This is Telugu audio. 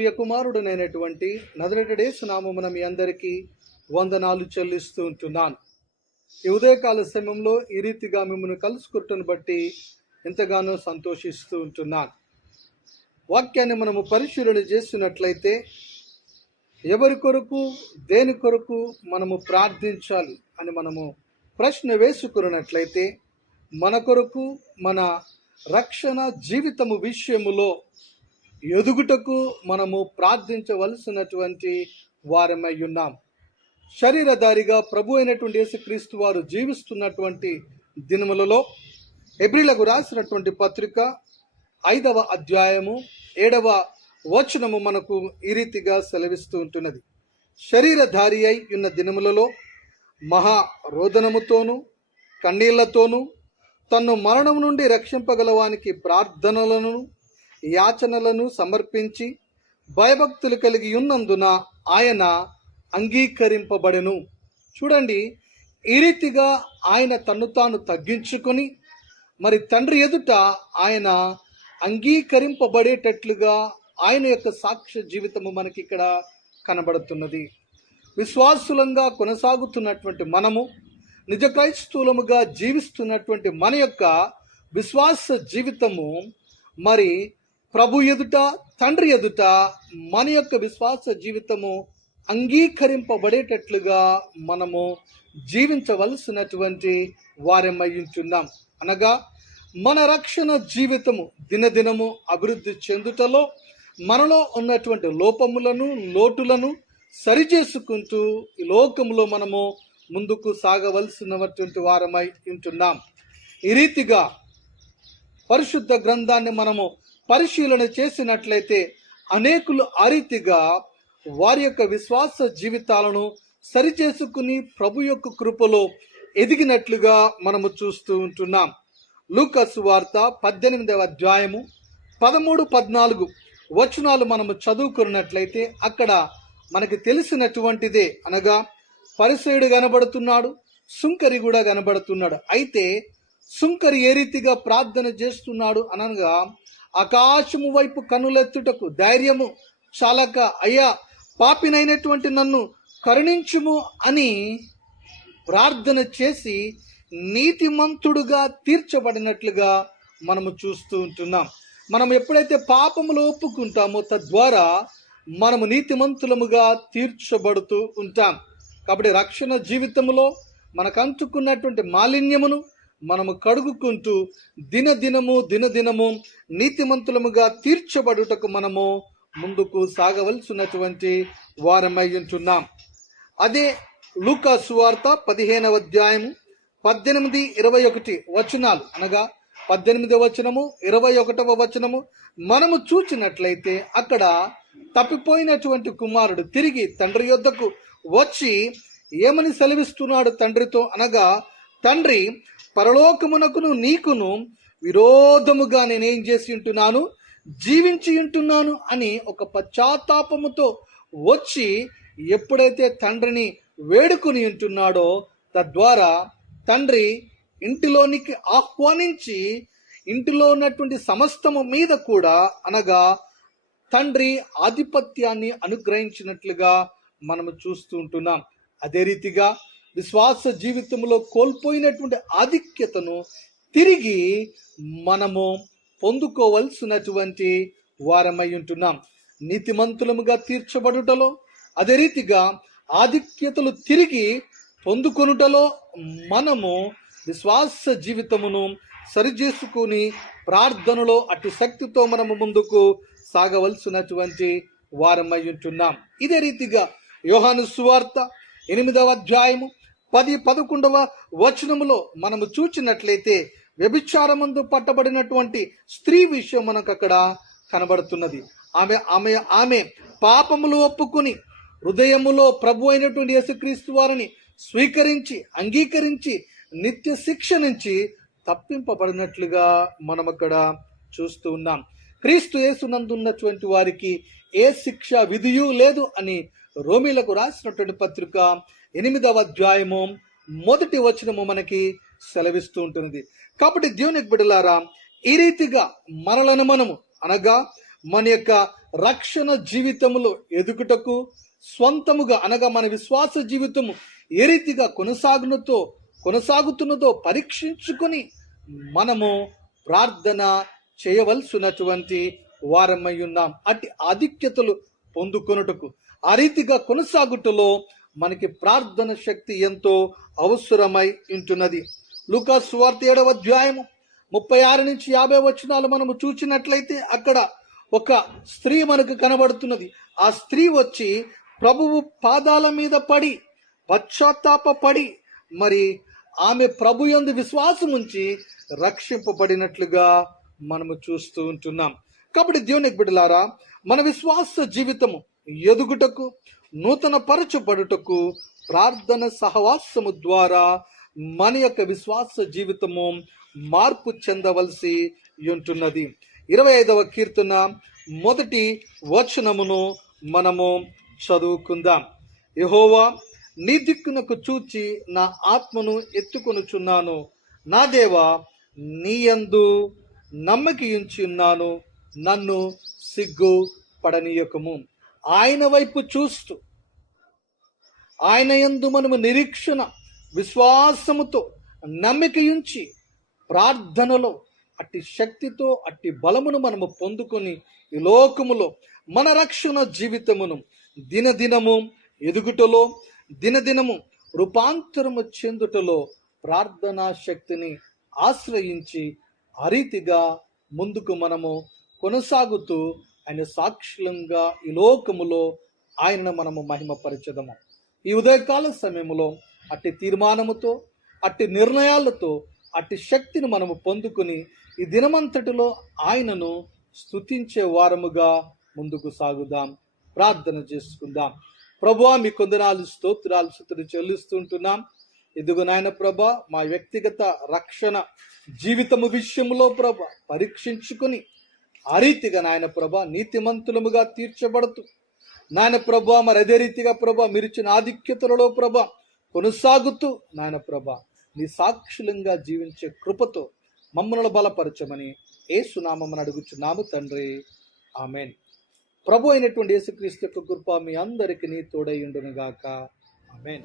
ప్రియ కుమారుడునైనటువంటి నదరటడేసు నామమున మీ అందరికీ వందనాలు చెల్లిస్తూ ఉంటున్నాను. ఈ ఉదయకాల సమయంలో ఈ రీతిగా మిమ్మల్ని కలుసుకుంటుని బట్టి ఎంతగానో సంతోషిస్తూ ఉంటున్నాను. వాక్యాన్ని మనము పరిశీలన చేస్తున్నట్లయితే ఎవరి కొరకు దేని కొరకు మనము ప్రార్థించాలి అని మనము ప్రశ్న వేసుకున్నట్లయితే మన కొరకు మన రక్షణ జీవితము విషయములో ఎదుగుటకు మనము ప్రార్థించవలసినటువంటి వారమై ఉన్నాం. శరీరధారిగా ప్రభు అయినటువంటి యేసుక్రీస్తు వారు జీవిస్తున్నటువంటి దినములలో ఎబ్రిలకు రాసినటువంటి పత్రిక ఐదవ అధ్యాయము ఏడవ వచనము మనకు ఈ రీతిగా సెలవిస్తూ ఉంటున్నది. శరీరధారి అయి ఉన్న దినములలో మహా రోదనముతోనూ కన్నీళ్ళతోనూ తన్ను మరణం నుండి రక్షింపగలవానికి ప్రార్థనలను యాచనలను సమర్పించి భయభక్తులు కలిగి ఉన్నందున ఆయన అంగీకరింపబడెను. చూడండి ఈ రీతిగా ఆయన తన్ను తాను తగ్గించుకొని మరి తండ్రి ఎదుట ఆయన అంగీకరింపబడేటట్లుగా ఆయన యొక్క సాక్ష్య జీవితము మనకి ఇక్కడ కనబడుతున్నది. విశ్వాసులంగా కొనసాగుతున్నటువంటి మనము నిజ క్రైస్తవులముగా జీవిస్తున్నటువంటి మన యొక్క విశ్వాస జీవితము మరి ప్రభు ఎదుట తండ్రి ఎదుట మన యొక్క విశ్వాస జీవితము అంగీకరింపబడేటట్లుగా మనము జీవించవలసినటువంటి వారమై ఉంటున్నాం అనగా మన రక్షణ జీవితము దినదినము అభివృద్ధి చెందుటలో మనలో ఉన్నటువంటి లోపములను లోటులను సరిచేసుకుంటూ ఈ లోకములో మనము ముందుకు సాగవలసినటువంటి వారమై ఉంటున్నాం. ఈ రీతిగా పరిశుద్ధ గ్రంథాన్ని మనము పరిశీలన చేసినట్లయితే అనేకులు ఆ రీతిగా వారి యొక్క విశ్వాస జీవితాలను సరిచేసుకుని ప్రభు యొక్క కృపలో ఎదిగినట్లుగా మనము చూస్తూ ఉంటున్నాం. లూకసు వార్త పద్దెనిమిదవ అధ్యాయము పదమూడు పద్నాలుగు వచనాలు మనము చదువుకున్నట్లయితే అక్కడ మనకి తెలిసినటువంటిదే అనగా పరిసయుడు కనబడుతున్నాడు సుంకరి కూడా కనబడుతున్నాడు. అయితే సుంకరి ఏ రీతిగా ప్రార్థన చేస్తున్నాడు అనగా ఆకాశము వైపు కన్నులెత్తుటకు ధైర్యము చాలక అయ్యా పాపినైనటువంటి నన్ను కరుణించుము అని ప్రార్థన చేసి నీతిమంతుడుగా తీర్చబడినట్లుగా మనము చూస్తూ ఉంటున్నాం. మనం ఎప్పుడైతే పాపములు ఒప్పుకుంటామో తద్వారా మనము నీతిమంతులముగా తీర్చబడుతూ ఉంటాం. కాబట్టి రక్షణ జీవితంలో మనకు అంటుకున్నటువంటి మాలిన్యమును మనము కడుగుకుంటూ దినదినము దినదినము నీతిమంతులముగా తీర్చబడుటకు మనము ముందుకు సాగవలసినటువంటి వారమై ఉంటున్నాం అదే లూకా సువార్త పదిహేనవ అధ్యాయము పద్దెనిమిది ఇరవై ఒకటి వచనాలు. అనగా పద్దెనిమిదవ వచనము ఇరవై ఒకటవ వచనము మనము చూచినట్లయితే అక్కడ తప్పిపోయినటువంటి కుమారుడు తిరిగి తండ్రి యొద్దకు వచ్చి ఏమని సెలవిస్తున్నాడు తండ్రితో? అనగా తండ్రి పరలోకమునకును నీకును విరోధముగా నేనేం చేసి ఉంటున్నాను? జీవించి ఉంటున్నాను అని ఒక పశ్చాత్తాపముతో వచ్చి ఎప్పుడైతే తండ్రిని వేడుకుని ఉంటున్నాడో తద్వారా తండ్రి ఇంటిలోనికి ఆహ్వానించి ఇంటిలో ఉన్నటువంటి సమస్తము మీద కూడా అనగా తండ్రి ఆధిపత్యాన్ని అనుగ్రహించినట్లుగా మనము చూస్తూ ఉంటున్నాం. అదే రీతిగా విశ్వాస జీవితంలో కోల్పోయినటువంటి ఆధిక్యతను తిరిగి మనము పొందుకోవలసినటువంటి వారమై ఉంటున్నాం. నీతిమంతులముగా తీర్చబడుటలో అదే రీతిగా ఆధిక్యతలు తిరిగి పొందుకొనుటలో మనము విశ్వాస జీవితమును సరిచేసుకుని ప్రార్థనలో అటు శక్తితో మనము ముందుకు సాగవలసినటువంటి వారమై ఉంటున్నాం. ఇదే రీతిగా యోహాను సువార్త ఎనిమిదవ అధ్యాయము పది పదకొండవ వచనములో మనము చూచినట్లయితే వ్యభిచారమందు పట్టబడినటువంటి స్త్రీ విషయం మనకు అక్కడ కనబడుతున్నది. ఆమె ఆమె ఆమె పాపములు ఒప్పుకుని హృదయములో ప్రభు అయినటువంటి యేసుక్రీస్తు వారిని స్వీకరించి అంగీకరించి నిత్య శిక్ష నుంచి తప్పింపబడినట్లుగా మనం అక్కడ చూస్తూ ఉన్నాం. క్రీస్తు యేసునందున్నటువంటి వారికి ఏ శిక్ష విధియు లేదు అని రోమిలకు రాసినటువంటి పత్రిక ఎనిమిదవ అధ్యాయము మొదటి వచనము మనకి సెలవిస్తూ ఉంటుంది కాబట్టి దేవునికి బిడ్డలారా ఈ రీతిగా మనలను మనము అనగా మన యొక్క రక్షణ జీవితములో ఎదుగుటకు స్వంతముగా అనగా మన విశ్వాస జీవితము ఏ రీతిగా కొనసాగునతో కొనసాగుతున్నదో పరీక్షించుకొని మనము ప్రార్థన చేయవలసినటువంటి వారమై ఉన్నాం. అట్టి ఆధిక్యతలు పొందుకొనుటకు. ఆ రీతిగా కొనసాగుటలో మనకి ప్రార్థన శక్తి ఎంతో అవసరమై ఉంటున్నది. లూకాస్ సువార్త ఏడవ అధ్యాయము ముప్పై ఆరు నుంచి యాభై వచనాలు మనము చూసినట్లయితే అక్కడ ఒక స్త్రీ మనకు కనబడుతున్నది. ఆ స్త్రీ వచ్చి ప్రభువు పాదాల మీద పడి పశ్చాత్తాపడి మరి ఆమె ప్రభు యందు విశ్వాసం ఉంచి రక్షింపబడినట్లుగా మనము చూస్తూ ఉంటున్నాం. కాబట్టి దేవునికి బిడ్డలారా మన విశ్వాస జీవితము ఎదుగుటకు నూతన పరచబడుటకు ప్రార్థన సహవాసము ద్వారా మన యొక్క విశ్వాస జీవితము మార్పు చెందవలసి ఉంటున్నది. ఇరవై ఐదవ కీర్తన మొదటి వచనమును మనము చదువుకుందాం. యహోవా నీ దిక్కునకు చూచి నా ఆత్మను ఎత్తుకొనుచున్నాను. నా దేవా నీయందు నమ్మకించి ఉన్నాను. నన్ను సిగ్గు పడనీయకము ఆయన వైపు చూస్తూ ఆయన యందు మనము నిరీక్షణ విశ్వాసముతో నమ్మికయుంచి ప్రార్థనలో అట్టి శక్తితో అట్టి బలమును మనము పొందుకొని ఈ లోకములో మన రక్షణ జీవితమును దినదినము ఎదుగుటలో దినదినము రూపాంతరము చెందుటలో ప్రార్థనా శక్తిని ఆశ్రయించి ఆ రీతిగా ముందుకు మనము కొనసాగుతూ ఆయన సాక్షులంగా ఈ లోకములో ఆయనను మనము మహిమపరచదము. ఈ ఉదయకాల సమయంలో అట్టి తీర్మానముతో అట్టి నిర్ణయాలతో అట్టి శక్తిని మనము పొందుకుని ఈ దినమంతటిలో ఆయనను స్తుతించే వారముగా ముందుకు సాగుదాం. ప్రార్థన చేసుకుందాం. ప్రభా మీ కొందనాలు స్తోత్రాలు స్థుతులు చెల్లిస్తుంటున్నాం. ఇదిగో నాయన ప్రభ మా వ్యక్తిగత రక్షణ జీవితము విషయంలో ప్రభ పరీక్షించుకుని ఆ రీతిగా నాయన ప్రభ నీతిమంతులముగా తీర్చబడుతూ నాయన ప్రభ మరి అదే రీతిగా ప్రభ మీరిచ్చిన ఆధిక్యతలలో ప్రభ కొనసాగుతూ నాయన ప్రభ నీ సాక్షులంగా జీవించే కృపతో మమ్మల్ని బలపరచమని ఏ సునామని అడుగుచున్నాము తండ్రి. ఆమెన్. ప్రభు అయినటువంటి యేసుక్రీస్తు యొక్క కృప మీ అందరికి నీ తోడై ఆమెన్.